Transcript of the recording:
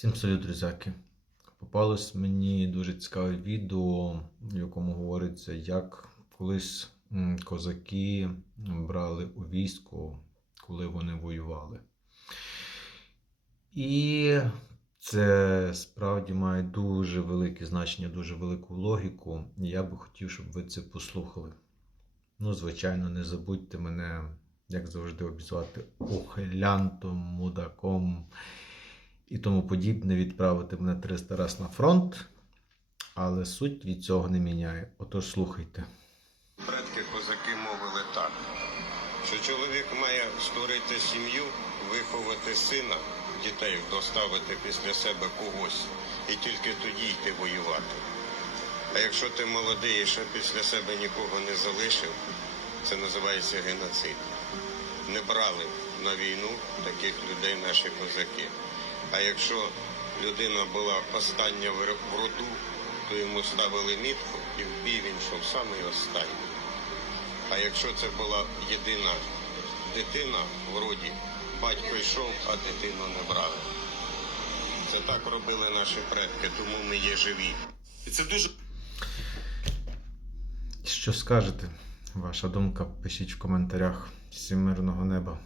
Всім салют, друзяки. Попалось мені дуже цікаве відео, в якому говориться, як колись козаки брали у військо, коли вони воювали. І це справді має дуже велике значення, дуже велику логіку. І я би хотів, щоб ви це послухали. Ну, звичайно, не забудьте мене, як завжди, обізвати ухилянтом, мудаком і тому подібне, відправити мене 300 раз на фронт. Але суть від цього не міняє. Отож, слухайте. Предки козаки мовили так, що чоловік має створити сім'ю, виховати сина, дітей доставити після себе когось і тільки тоді йти воювати. А якщо ти молодий і ще після себе нікого не залишив, це називається геноцид. Не брали на війну таких людей наші козаки. А якщо людина була остання в роду, то йому ставили мітку і в бій він йшов самий останній. А якщо це була єдина дитина в роді, батько йшов, а дитину не брали. Це так робили наші предки, тому ми є живі. І це дуже Що скажете? Ваша думка пишіть в коментарях. Всім мирного неба.